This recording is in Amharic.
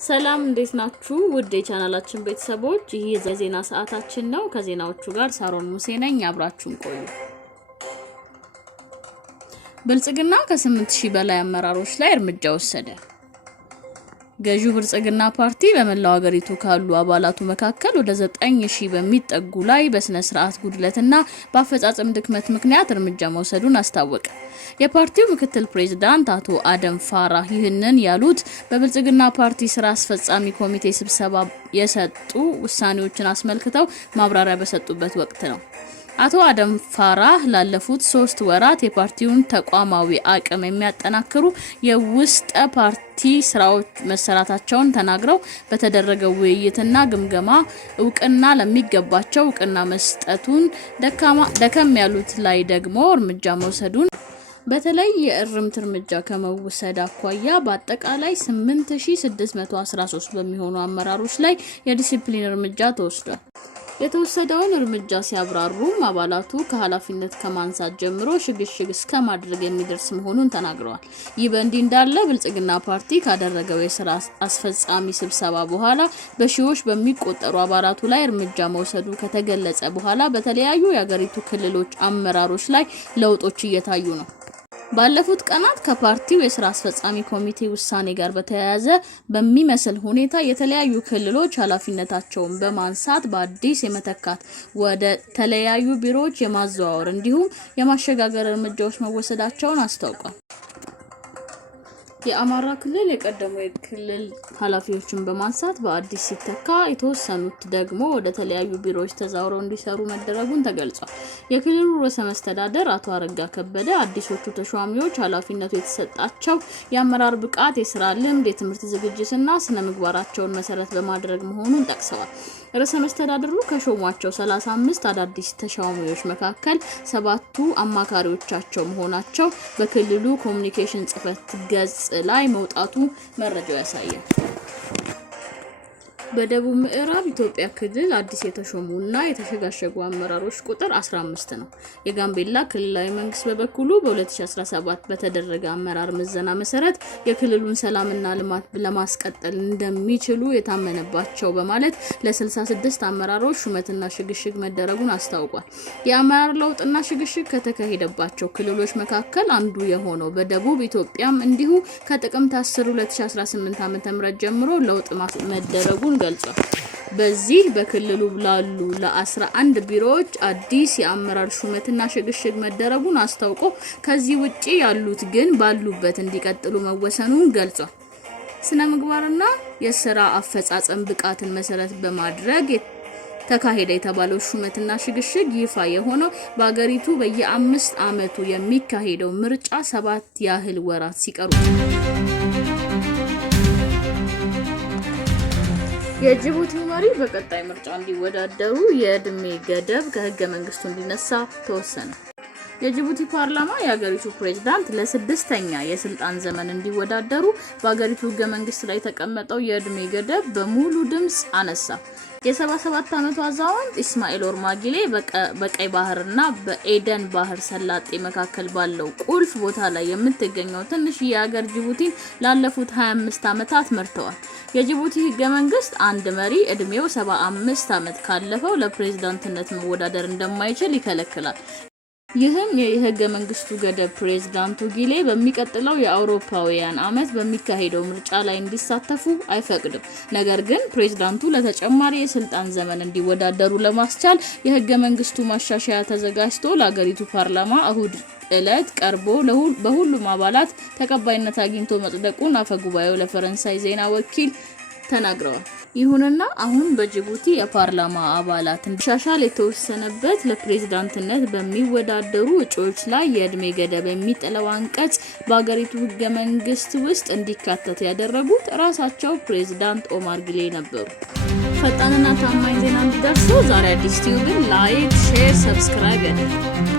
ሰላም እንዴት ናችሁ? ውድ የቻናላችን ቤተሰቦች ይህ የዜና ሰዓታችን ነው። ከዜናዎቹ ጋር ሳሮን ሙሴ ነኝ። አብራችሁን ቆዩ። ብልጽግና ከ8000 በላይ አመራሮች ላይ እርምጃ ወሰደ። ገዢው ብልጽግና ፓርቲ በመላው ሀገሪቱ ካሉ አባላቱ መካከል ወደ 9000 በሚጠጉ ላይ በስነ ስርዓት ጉድለትና በአፈጻጸም ድክመት ምክንያት እርምጃ መውሰዱን አስታወቀ። የፓርቲው ምክትል ፕሬዝዳንት አቶ አደም ፋራህ ይህንን ያሉት በብልጽግና ፓርቲ ስራ አስፈጻሚ ኮሚቴ ስብሰባ የሰጡ ውሳኔዎችን አስመልክተው ማብራሪያ በሰጡበት ወቅት ነው። አቶ አደም ፋራህ ላለፉት 3 ወራት የፓርቲውን ተቋማዊ አቅም የሚያጠናክሩ የውስጥ ፓርቲ ስራዎች መሰራታቸውን ተናግረው በተደረገው ውይይትና ግምገማ እውቅና ለሚገባቸው እውቅና መስጠቱን ደከም ያሉት ላይ ደግሞ እርምጃ መውሰዱን በተለይ የእርምት እርምጃ ከመወሰድ አኳያ በአጠቃላይ 8613 በሚሆኑ አመራሮች ላይ የዲሲፕሊን እርምጃ ተወስዷል። የተወሰደውን እርምጃ ሲያብራሩም አባላቱ ከኃላፊነት ከማንሳት ጀምሮ ሽግሽግ እስከ ማድረግ የሚደርስ መሆኑን ተናግረዋል። ይህ በእንዲህ እንዳለ ብልጽግና ፓርቲ ካደረገው የስራ አስፈጻሚ ስብሰባ በኋላ በሺዎች በሚቆጠሩ አባላቱ ላይ እርምጃ መውሰዱ ከተገለጸ በኋላ በተለያዩ የሀገሪቱ ክልሎች አመራሮች ላይ ለውጦች እየታዩ ነው። ባለፉት ቀናት ከፓርቲው የስራ አስፈጻሚ ኮሚቴ ውሳኔ ጋር በተያያዘ በሚመስል ሁኔታ የተለያዩ ክልሎች ኃላፊነታቸውን በማንሳት በአዲስ የመተካት ወደ ተለያዩ ቢሮዎች የማዘዋወር እንዲሁም የማሸጋገር እርምጃዎች መወሰዳቸውን አስታውቋል። የአማራ ክልል የቀደሙ የክልል ኃላፊዎችን በማንሳት በአዲስ ሲተካ የተወሰኑት ደግሞ ወደ ተለያዩ ቢሮዎች ተዛውረው እንዲሰሩ መደረጉን ተገልጿል። የክልሉ ርዕሰ መስተዳድር አቶ አረጋ ከበደ አዲሶቹ ተሿሚዎች ኃላፊነቱ የተሰጣቸው የአመራር ብቃት፣ የስራ ልምድ፣ የትምህርት ዝግጅትና ስነ ምግባራቸውን መሰረት በማድረግ መሆኑን ጠቅሰዋል። ርዕሰ መስተዳድሩ ከሾሟቸው 35 አዳዲስ ተሿሚዎች መካከል 7ቱ አማካሪዎቻቸው መሆናቸው በክልሉ ኮሙኒኬሽን ጽህፈት ገጽ ላይ መውጣቱ መረጃው ያሳያል። በደቡብ ምዕራብ ኢትዮጵያ ክልል አዲስ የተሾሙና የተሸጋሸጉ አመራሮች ቁጥር 15 ነው። የጋምቤላ ክልላዊ መንግስት በበኩሉ በ2017 በተደረገ አመራር ምዘና መሰረት የክልሉን ሰላምና ልማት ለማስቀጠል እንደሚችሉ የታመነባቸው በማለት ለ66 አመራሮች ሹመትና ሽግሽግ መደረጉን አስታውቋል። የአመራር ለውጥና ሽግሽግ ከተካሄደባቸው ክልሎች መካከል አንዱ የሆነው በደቡብ ኢትዮጵያም እንዲሁ ከጥቅምት 10 2018 ዓ.ም ጀምሮ ለውጥ መደረጉን ገልጿል። በዚህ በክልሉ ላሉ ለ11 ቢሮዎች አዲስ የአመራር ሹመትና ሽግሽግ መደረጉን አስታውቆ ከዚህ ውጪ ያሉት ግን ባሉበት እንዲቀጥሉ መወሰኑን ገልጿል። ስነ ምግባርና የሥራ አፈጻጸም ብቃትን መሰረት በማድረግ ተካሄደ የተባለው ሹመትና ሽግሽግ ይፋ የሆነው በአገሪቱ በየ5 ዓመቱ የሚካሄደው ምርጫ 7 ያህል ወራት ሲቀሩ የጅቡቲ መሪ በቀጣይ ምርጫ እንዲወዳደሩ የእድሜ ገደብ ከህገ መንግስቱ እንዲነሳ ተወሰነ። የጅቡቲ ፓርላማ የሀገሪቱ ፕሬዝዳንት ለ6ኛ የስልጣን ዘመን እንዲወዳደሩ በሀገሪቱ ህገ መንግስት ላይ የተቀመጠው የእድሜ ገደብ በሙሉ ድምጽ አነሳ። የ77 ዓመቱ አዛውንት ኢስማኤል ኦርማጊሌ በቀይ ባህርና በኤደን ባህር ሰላጤ መካከል ባለው ቁልፍ ቦታ ላይ የምትገኘው ትንሽ የሀገር ጅቡቲን ላለፉት 25 ዓመታት መርተዋል። የጅቡቲ ህገ መንግስት አንድ መሪ እድሜው 75 ዓመት ካለፈው ለፕሬዝዳንትነት መወዳደር እንደማይችል ይከለክላል። ይህም የህገ መንግስቱ ገደብ ፕሬዝዳንቱ ጊሌ በሚቀጥለው የአውሮፓውያን ዓመት በሚካሄደው ምርጫ ላይ እንዲሳተፉ አይፈቅድም። ነገር ግን ፕሬዝዳንቱ ለተጨማሪ የስልጣን ዘመን እንዲወዳደሩ ለማስቻል የህገ መንግስቱ ማሻሻያ ተዘጋጅቶ ለሀገሪቱ ፓርላማ እሁድ ዕለት ቀርቦ በሁሉም አባላት ተቀባይነት አግኝቶ መጽደቁን አፈጉባኤው ለፈረንሳይ ዜና ወኪል ተናግረዋል። ይሁንና አሁን በጅቡቲ የፓርላማ አባላት እንዲሻሻል የተወሰነበት ለፕሬዝዳንትነት በሚወዳደሩ እጩዎች ላይ የእድሜ ገደብ የሚጥለው አንቀጽ በአገሪቱ ህገ መንግስት ውስጥ እንዲካተት ያደረጉት ራሳቸው ፕሬዝዳንት ኦማር ጊሌ ነበሩ። ፈጣንና ታማኝ ዜና እንዲደርሱ ዛሬ አዲስ ቲዩብን ላይክ፣ ሼር፣ ሰብስክራይብ ያድርጉ።